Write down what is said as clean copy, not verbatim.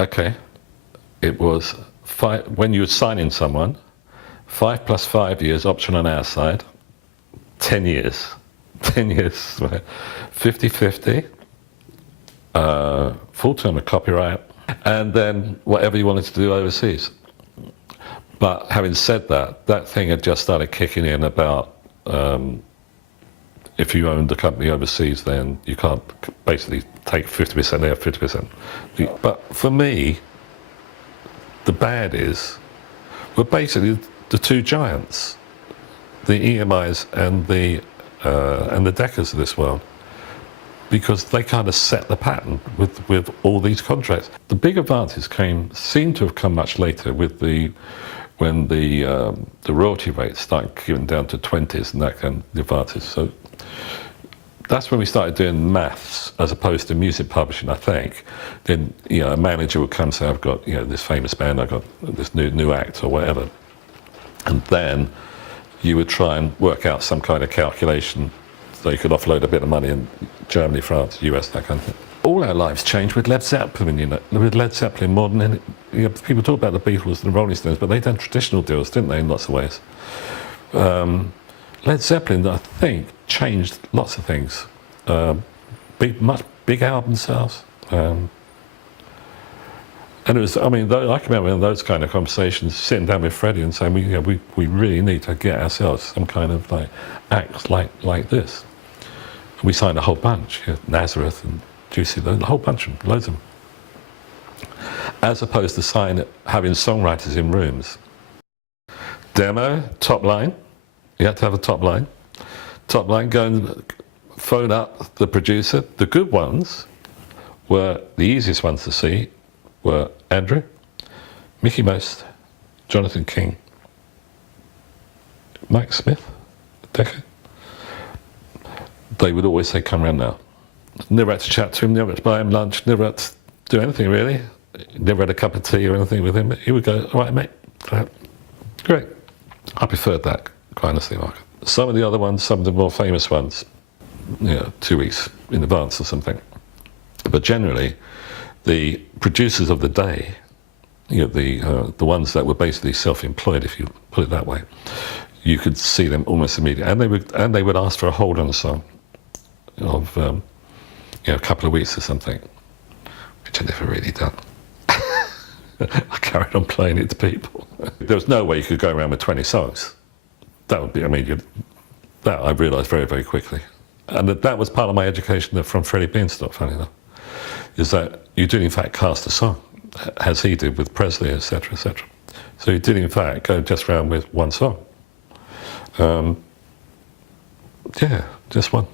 Okay, it was when you were signing someone, 5 plus 5 years option on our side, 10 years. 10 years, 50-50, full term of copyright, and then whatever you wanted to do overseas. But having said that, that thing had just started kicking in about if you owned the company overseas, then you can't basically take 50%, they have 50%. But for me, the bad is, we're basically the two giants, the EMIs and the Deckers of this world, because they kind of set the pattern with all these contracts. The big advances seem to have come much later with when the royalty rates started getting down to 20s and that kind of advances. So that's when we started doing maths as opposed to music publishing, I think. Then, you know, a manager would come and say, I've got, you know, this famous band, I've got this new act or whatever. And then you would try and work out some kind of calculation so you could offload a bit of money in Germany, France, US, that kind of thing. All our lives changed with Led Zeppelin, you know, with Led Zeppelin more than any, you know, people talk about the Beatles and the Rolling Stones, but they done traditional deals, didn't they, in lots of ways. Led Zeppelin, I think, changed lots of things. Big album sales. And it was, I mean, I can remember in those kind of conversations, sitting down with Freddie and saying, we really need to get ourselves some kind of like act like this. And we signed a whole bunch, you know, Nazareth and Juicy, a whole bunch of them, loads of them. As opposed to having songwriters in rooms. Demo, top line. You had to have a top line. Top line, go and phone up the producer. The good ones were, the easiest ones to see were Andrew, Mickey Most, Jonathan King, Mike Smith, Decker. They would always say, come round now. Never had to chat to him, never had to buy him lunch, never had to do anything really. Never had a cup of tea or anything with him. He would go, all right, mate. Great. I preferred that kind of thing. Some of the other ones, some of the more famous ones, you know, 2 weeks in advance or something. But generally, the producers of the day, you know, the ones that were basically self-employed, if you put it that way, you could see them almost immediately, and they would ask for a hold on a song of you know, a couple of weeks or something, which I never really done. I carried on playing it to people. There was no way you could go around with 20 songs. That would be, I mean, that I realised very, very quickly. And that was part of my education from Freddie Beanstalk, funny enough, is that you did in fact cast a song, as he did with Presley, etc., etc. So you did in fact go just round with one song. Yeah, just one.